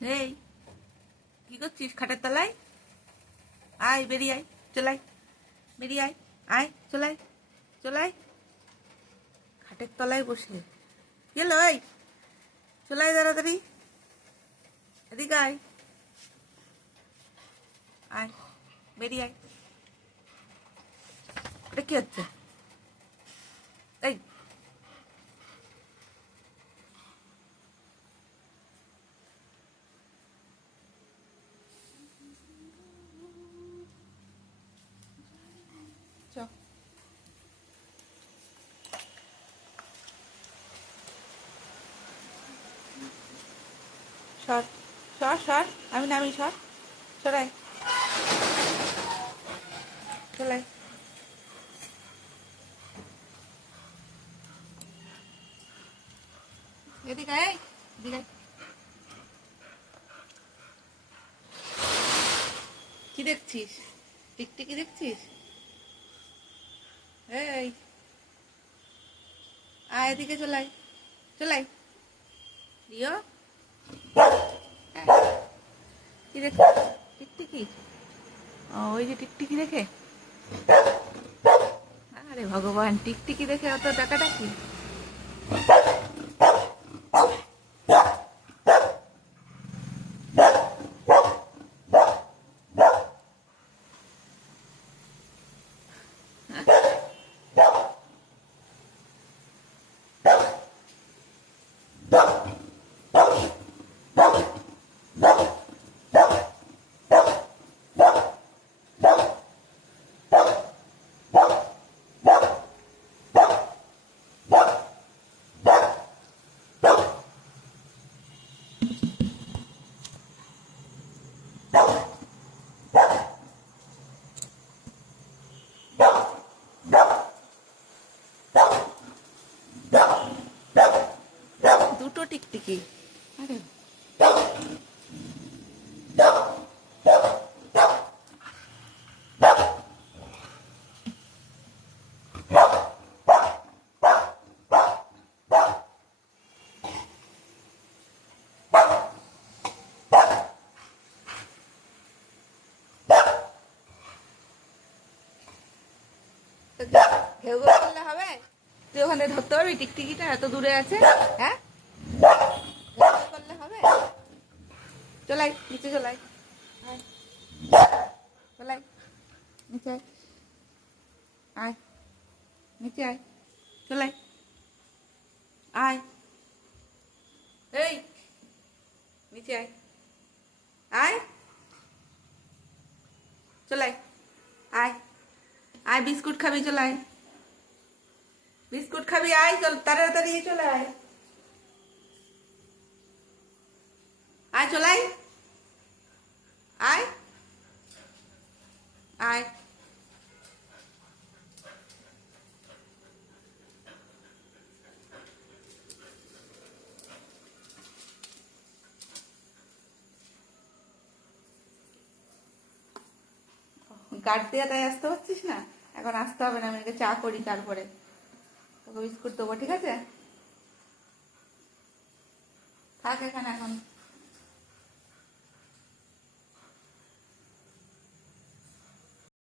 এই, কি করছিস খাটের তলায়? আয়, বেরিয়ে আয় চলাই বেরিয়ে আয় আয় চলাই চলাই খাটের তলায় বসে। গেল, এই চলাই তাড়াতাড়ি। এদিকে আয়। আয়, বেরিয়ে আয়। এটা কি হচ্ছে? চ সর সর সর, আমি নামি, সর, সরাই। চলাই এদিকে আয়, এদিকে কি দেখছিস? টিকটিকি দেখছিস? এই। আয় এদিকে চলাই চলাই দিও। কি রেখে টিকটিকি? ওই যে টিকটিকি দেখে? আরে ভগবান, টিকটিকি দেখে অত টাকাটা টিকটিকি আরে। ঘেউ ঘেউ করলে হবে? তুই ওখানে ধরতে পারবি টিকটিকিটা এত দূরে আছে হ্যাঁ ঘেউ ঘেউ করলে হবে চলাই নিচে চলাই আয়। চলাই নিচে আয়। আয় নিচে আয় চলাই আয় এই নিচে আয় আয় চলাই আয় আয় বিস্কুট খাবি চলাই বিস্কুট খাবি আয় চল তাড়াতাড়ি চলে আয় আয় চলাই। আয়। আয়। গার্ড দিয়ে তাই আসতে পারছিস না? এখন আসতে হবে না, আমি চা করি তারপরে। তোকে বিস্কুট দেবো, ঠিক আছে? থাক এখানে এখন।